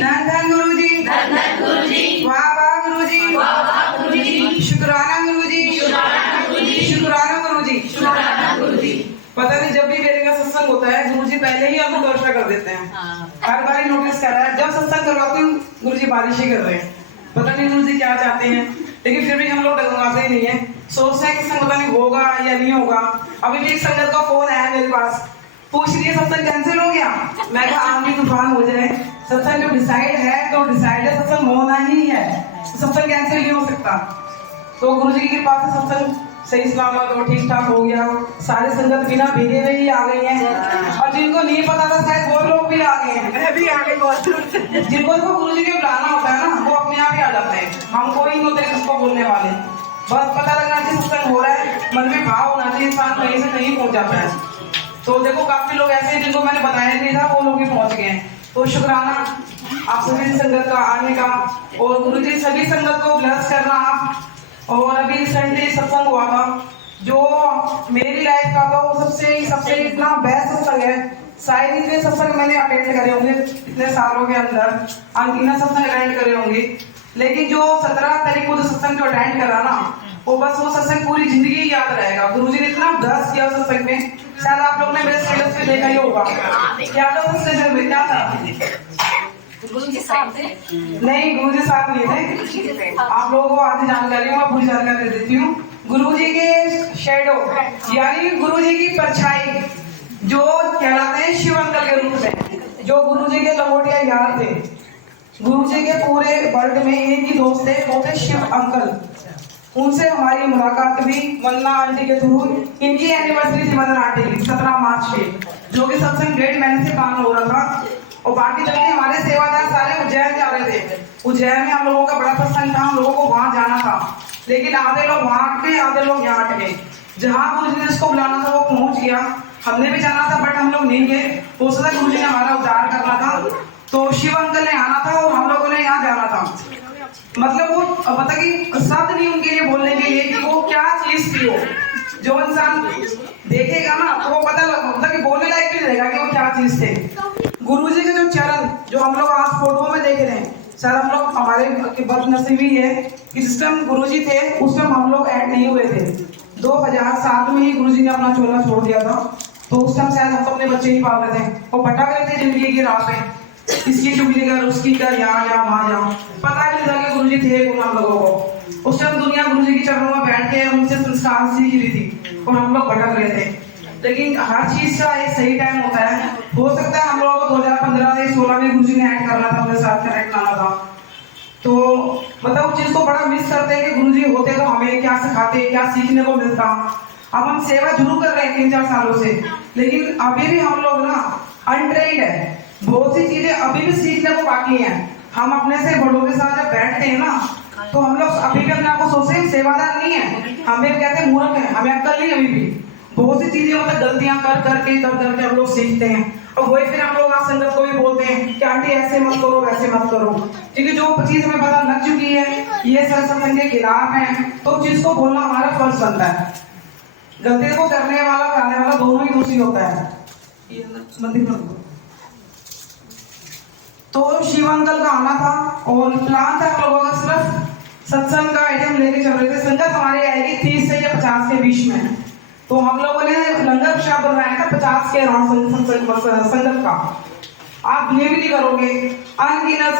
धन धन गुरु जी, वाह वाह गुरु जी, शुक्राना गुरु जी, शुक्राना गुरु जी। पता नहीं जब भी मेरे का सत्संग होता है गुरु जी पहले ही हमको दर्शन कर देते हैं। हर बार नोटिस करा है जब सत्संग करवाते हैं गुरु जी बारिश ही कर रहे हैं। पता नहीं गुरु जी क्या चाहते हैं, लेकिन फिर भी हम लोग डगमगाते ही नहीं है, सोचते हैं कि सत्संग पता नहीं होगा या नहीं होगा। अभी भी एक संगत का फोन आया मेरे पास, पूछ रही है सत्संग कैंसिल हो गया। मैं कहा आंधी तूफान हो जाए, सत्संग जो डिसाइड है तो डिसाइड है, सत्संग होना ही है, सत्संग कैंसिल नहीं हो सकता। तो गुरु जी की कृपा से सत्संग सही सलामत और ठीक ठाक हो गया। सारे संगत बिना भीगे हुए ही आ गई हैं, और जिनको नहीं पता था शायद वो लोग भी आ गए हैं। मैं भी आ गई बहुत दूर से। जिनको तो गुरु जी के बुलाना होता है ना वो अपने आप ही आ जाते हैं, हम कोई नहीं होते उसको बोलने वाले। बस पता लगना चाहिए सत्संग हो रहा है, मन में भाव होना चाहिए, इंसान कहीं से कहीं पहुंच जाता है। तो देखो काफी लोग ऐसे हैं जिनको मैंने बताया नहीं था वो लोग भी पहुंच गए हैं। तो शुक्राना आप सभी संगत का आने का, और गुरु जी सभी संगत को ब्लेस करना आप। और अभी संडे सत्संग हुआ था जो मेरी लाइफ का था वो सबसे इतना बेस्ट सत्संग है। शायद इतने सत्संग मैंने अटेंड करे होंगे इतने सालों के अंदर, अनगिनत सत्संग अटेंड करे होंगे, लेकिन जो 17 तारीख को जो सत्संग जो अटेंड करा ना वो बस वो सत्संग पूरी जिंदगी याद रहेगा। गुरुजी ने इतना ब्लेस किया सत्संग में, शायद आप लोग ने मेरे स्टेटस पे देखा ही होगा। क्या था सत्संग में, क्या था? गुरुजी साथ थे? नहीं गुरुजी साथ नहीं थे, आप लोगों को आधी जानकारी मैं पूरी जानकारी दे देती हूँ। गुरुजी के शेडो यानी गुरुजी की परछाई जो कहलाते हैं शिव अंकल के रूप में, जो गुरुजी के लंगोटिया यार थे। गुरुजी के पूरे वर्ल्ड में एक ही दोस्त थे, वो थे शिव अंकल। उनसे हमारी मुलाकात भी वंदना आंटी के थ्रू, इनकी एनिवर्सरी थी वंदना आंटी की 17 मार्च के, जो कि सत्संग 1.5 महीने से काम हो रहा था। और बाकी जबकि हमारे सेवादार सारे उज्जैन जा रहे थे, उज्जैन में हम लोगों का बड़ा सत्संग था, हम लोगों को वहां जाना था, लेकिन आधे लोग वहां अटके आधे लोग यहाँ अटके। जहां गुरु जी ने इसको बुलाना था वो पहुंच गया, हमने भी जाना था बट हम लोग नहीं गए। हो सकता गुरु जी ने हमारा उद्धार करना था, तो शिव अंकल ने आना था और हम लोगों ने यहाँ जाना था। मतलब वो पता कि शब्द नहीं उनके लिए बोलने के लिए कि वो क्या चीज थी। वो जो इंसान देखेगा ना तो वो पता मतलब कि बोलने लायक भी रहेगा कि वो क्या चीज थे। गुरुजी के जो चरण जो हम लोग आज फोटो में देख रहे हैं, सर हम लोग हमारे बदनसीबी है कि जिस टाइम गुरुजी थे उस टाइम हम लोग ऐड नहीं हुए थे। 2007 में ही गुरुजी ने अपना चोला छोड़ दिया था, तो उस टाइम शायद हम तो अपने बच्चे ही पाल रहे थे, वो भटक रहे थे जिंदगी की राह पे, इसकी चुगली कर उसकी कर, यहाँ जा वहां जाओ, पता नहीं था कि गुरुजी थे कौन हम लोगों को। उस टाइम दुनिया गुरुजी के चरणों में बैठ के उनसे संस्कार सीख रही थी और हम लोग भटक रहे थे। लेकिन हर चीज का एक सही टाइम होता है। हो सकता है हम लोगों को 2015 से 16 में गुरुजी ने ऐड करना था, अपने साथ कनेक्ट लाना था, तो मतलब उस चीज को बड़ा मिस करते हैं कि गुरुजी होते तो हमें क्या सिखाते, क्या सीखने को मिलता। अब हम सेवा जरूर कर रहे हैं 3-4 सालों से, लेकिन अभी भी हम लोग ना अनट्रेन्ड है, बहुत सी चीजें अभी भी सीखने को बाकी हैं। हम अपने से बड़ों के साथ जब बैठते हैं ना तो हम लोग अभी भी अपने आप को सोचते हैं सेवादार नहीं है, हमें कहते हैं मूर्ख है, हमें अक्ल नहीं। अभी भी बहुत सी चीजें मतलब गलतियां कर करके हम लोग सीखते हैं, और वही फिर हम लोग आज संगत को भी बोलते हैं कि आंटी ऐसे मत करो वैसे मत करो, क्योंकि जो चीज हमें पता लग चुकी है ये सत्संग के खिलाफ है, तो उस चीज को बोलना हमारा फर्ज बनता है। गलती को करने वाला कराने वाला दोनों ही दोषी होता है। तो शिव अंकल का आना था और प्लान था हम लोगों का सिर्फ सत्संग का आइटम लेके चल रहे थे। संगत हमारी आएगी 30 से या 50 के बीच में, तो हम लोगों ने लंगर प्रसाद बनवाया था 50 के अराउंड संगत का। आप बिलीव नहीं करोगे, अनगिनत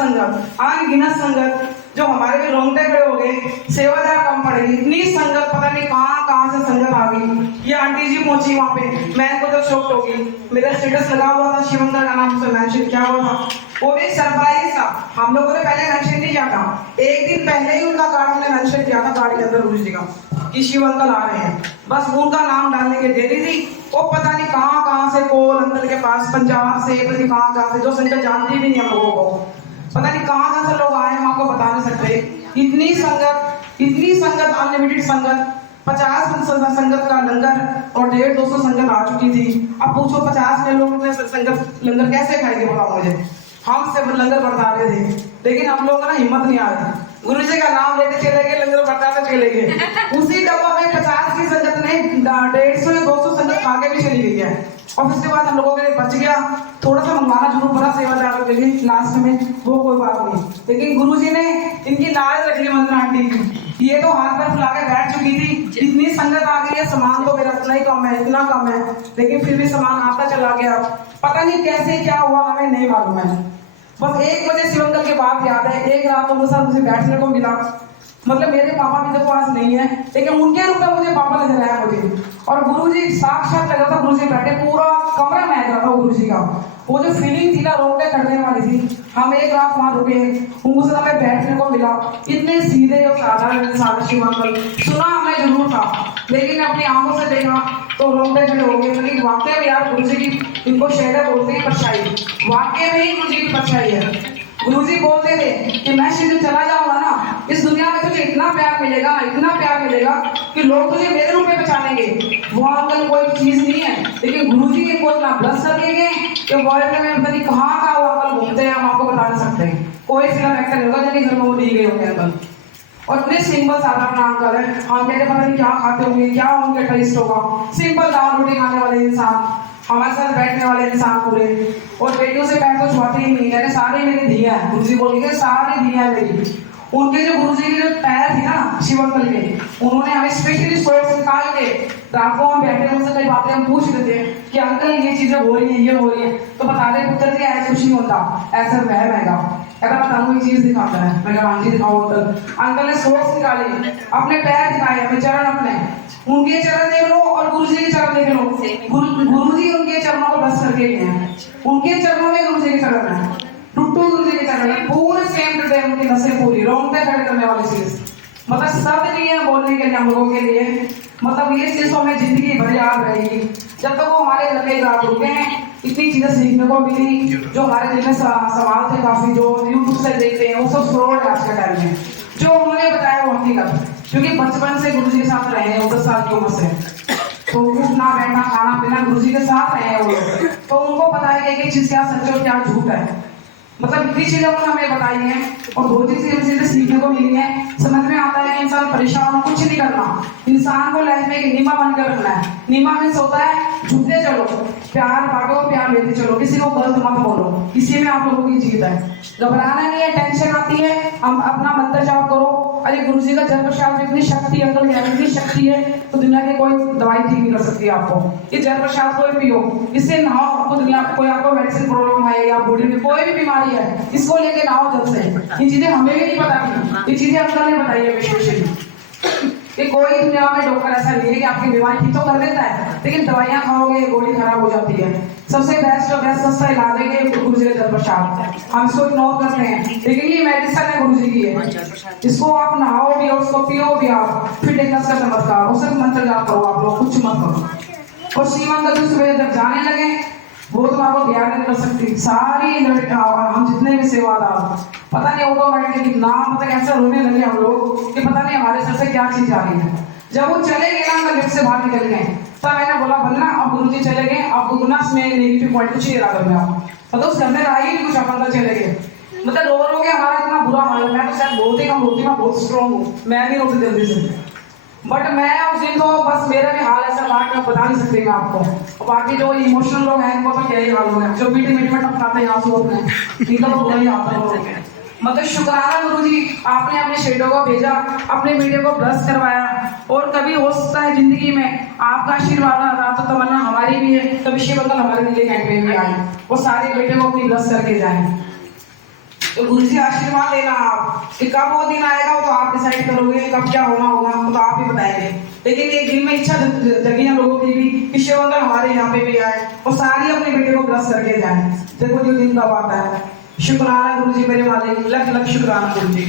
संगत जो हमारे भी रोंगटे खड़े हो गए, सेवादार कम पड़ेगी, इतनी संगत पता नहीं कहाँ से संगत आ गई। ये आंटी जी पहुंची वहां पे, मैं इनको तो शॉक्ड हो गई। मेरा स्टेटस लगा हुआ था, शिवंकर का नाम से मेंशन किया हुआ था, वो भी सरप्राइज था, हम लोगों ने पहले मेंशन नहीं किया था। एक दिन पहले ही उनका कार्ड हमने मेंशन किया था, कार्ड के अंदर गुरु जी का कि शिव अंकल आ रहे हैं, बस उनका नाम डालने के दे रही थी। वो पता नहीं कहाँ से कोल अंकल के पास, पंजाब से, पता नहीं कहाँ से, जो संगत जानती भी नहीं हम लोगों को, पता नहीं कहाँ से लोग आए, हम आपको बता नहीं सकते। इतनी संगत अनलिमिटेड संगत, 50 संगत का लंगर और 150-200 संगत आ चुकी थी। अब पूछो 50 में लोग संगत लंगर कैसे खाएंगे, बताओ मुझे। हम से लंगर बरता रहे थे, लेकिन हम लोगों का हिम्मत नहीं आ रहा, गुरु जी का नाम लेते चले गए, लंगर बरताते चले गए। उसी डब्बा में 50 की संगत ने 150 या 200 संगत खा के भी चली गई है, और उसके बाद हम लोगों के लिए बच गया, थोड़ा सा मंगवाना जरूर पड़ा सेवादारों के लिए लास्ट में, वो कोई बात नहीं। लेकिन गुरुजी ने इनकी लाज रख ली मंत्र आंटी की, ये तो हाथ पर फुला के बैठ चुकी थी, इतनी संगत आ गई है, सामान तो मेरा इतना ही कम है, इतना कम है, लेकिन फिर भी सामान आता चला गया। पता नहीं कैसे क्या हुआ, हमें नहीं मालूम है। बस 1 बजे शिवंकल की बात याद है, एक रात उनके साथ मुझे बैठने को मिला, मतलब मेरे पापा भी तो पास नहीं है, लेकिन उनके रूप में मुझे पापा नजर आया मुझे, और गुरुजी साक्षात लगा था, गुरुजी बैठे, पूरा कमरा महक रहा था गुरुजी का। वो जो फीलिंग थी ना, रोके खड़ने वाली थी। हम एक रात वहां रुके, उनको साथ हमें बैठने को मिला, इतने सीधे और साधारण इंसान शिवंकल, सुना हमें जरूर था, लेकिन अपनी आंखों से देखा तो रोंगटे खड़े हो गए। लेकिन वाकई में यार गुरुजी की, इनको शहर बोलते हैं परछाई, वाकई में ही गुरुजी की परछाई है। गुरुजी बोलते थे कि मैं शिव चला जाऊंगा ना, इस दुनिया में तुझे इतना प्यार मिलेगा, इतना प्यार मिलेगा कि लोग तुझे मेरे रूप में पहचानेंगे। वो अंकल कोई चीज नहीं है, लेकिन गुरुजी के कोई ना ब्लस लगेंगे कि वर्ल्ड में पता नहीं कहाँ का वो अंकल घूमते हैं, हम आपको बता नहीं सकते। कोई फिल्म एक्टर होगा जिनके घर में वो नहीं गए होंगे अंकल, और इतने सिंपल साधारण अंकल है। हम कहते पता नहीं क्या खाते होंगे, क्या उनके टेस्ट होगा, सिंपल दाल रोटी खाने वाले इंसान, हमारे साथ बैठने वाले इंसान पूरे, और बेटियों से पैर तो छुआते ही नहीं, कहते सारी मेरी धिया है, गुरुजी बोल के सारी धिया है मेरी। उनके जो गुरुजी के जो पैर थे ना शिवंकल के, उन्होंने हमें स्पेशली सोच निकाल के, रात को हम बैठे उनसे कई बातें हम पूछ रहे थे कि अंकल ये चीजें हो रही है, ये हो रही है, तो बता दे पुत्र जी ऐसा कुछ नहीं होता, ऐसा वह महंगा, अगर बताऊँ ये चीज दिखाता है, मैंने हाँ जी दिखाओ अंकल। अंकल ने सोच निकाली, अपने पैर दिखाए हमें, चरण अपने, उनके चरण देख लो और गुरुजी के चरण देख लो। गुरुजी उनके चरणों को बस करके गए हैं, उनके चरणों में गुरुजी के चरण है, टुट्टू गुरुजी के चरण है, पूरे सेम टू सेम, उनकी नसें पूरी रोंगटे खड़े करने वाली चीज, मतलब शब्द नहीं है बोलने के लिए हम लोगों के लिए। मतलब ये चीज हमें जिंदगी भर याद रहेगी, जब तक वो हमारे घर में रात रुके हैं, इतनी चीजें सीखने को मिली जो हमारे दिल में सवाल थे काफी, जो यूट्यूब से देखते हैं वो सब फ्रॉड है आज के टाइम में, जो उन्होंने बताया वो हकीकत, क्योंकि बचपन से गुरुजी के साथ रहे हैं, 10 साल की उम्र से, तो उठना बैठना खाना पीना गुरुजी के साथ रहे हैं वो लोग, तो उनको पता है कि एक चीज क्या सच और क्या झूठ है। मतलब इतनी चीजें उन्होंने हमें बताई हैं, और बहुत सी चीजें सीखने को मिली है। समझ में आता है कि इंसान परेशान हो, कुछ नहीं करना, इंसान को लाइफ में एक नीमा बनकर रखना है। नीमा मीन्स होता है झुकते चलो, प्यार बांटो, प्यार लेते चलो, किसी को गलत मत बोलो, इसी में आप लोगों की जीत है। घबराना नहीं है, टेंशन आती है, हम अपना मंत्र जाप करो। अरे गुरुजी का जल प्रसाद इतनी शक्ति, अंकल इतनी शक्ति है, तो दुनिया की कोई दवाई ठीक नहीं कर सकती आपको। ये जल प्रसाद कोई पियो, इससे नहाओ, आपको दुनिया कोई आपको मेडिसिन प्रॉब्लम है या बॉडी में कोई भी बीमारी है, इसको लेके नहाओ जल से। ये चीजें हमें भी नहीं पता थी, ये चीजें अंकल ने बताई है विशेष। कि कोई दुनिया में डॉक्टर ऐसा नहीं है कि आपकी बीमारी ठीक तो कर देता है, लेकिन दवाइयां खाओगे बॉडी खराब हो जाती है। सबसे बेस्ट और बेस्ट सस्ता इलाज है कि गुरुजी का जल प्रसाद, हम इसको इग्नोर करते हैं, लेकिन ये मेडिसिन है गुरुजी की है, इसको आप नहाओ भी और उसको पियो भी आप, फिटनेस का चमत्कार, और सिर्फ मंत्र जाप करो आप लोग, कुछ मत करो। और शिवंकल सुबह जब जाने लगे, वो तो आपको ध्यान नहीं कर सकती, सारी हम जितने भी सेवादार, पता नहीं ऑटोमेटिक नाम पता कैसे रोने लगे हम लोग कि पता नहीं हमारे सर से क्या चीज आ रही है। जब वो चले गए ना, लिफ्ट से बाहर निकल गए, तब मैंने बोला बनना अब गुरुजी चले गए, अब गुरुनाथ में नेगेटिव पॉइंट कुछ ही रहा कर आप, मतलब उस घर में रहा ही नहीं कुछ, अपन चले गए, मतलब रो के हमारा इतना बुरा हाल है। मैं तो शायद बहुत ही कम रोती, मैं बहुत स्ट्रॉन्ग हूँ, मैं नहीं रोती जल्दी से, बट मैं उस दिन तो बस मेरा भी हाल ऐसा था कि मैं बता नहीं सकती मैं आपको। बाकी जो इमोशनल लोग हैं उनको तो क्या ही हाल हो गया, जो मीठी मीठी में टपकाते हैं आंसू अपने, इनका तो बुरा ही आता है। मतलब शुक्राना गुरुजी, आपने अपने शेडो को भेजा, अपने वीडियो को ब्लस करवाया, और कभी हो सकता है जिंदगी में आपका आशीर्वाद रहा तो तमन्ना हमारी भी है, कभी शिवंकल हमारे लिए कैंप में भी आए, वो सारे बेटे को अपनी ब्लस करके जाए। तो गुरुजी आशीर्वाद देना आप कि कब वो दिन आएगा वो तो आप डिसाइड करोगे, कब क्या होना होगा वो तो आप ही बताएंगे, लेकिन एक दिन में इच्छा जगी हम लोगों की भी कि शिवंकल हमारे यहाँ पे भी आए और सारी अपने बेटे को ब्लस करके जाए। देखो जो दिन कब आता है। शुक्राना गुरुजी मेरे मालिक, लख लख शुक्राना गुरुजी।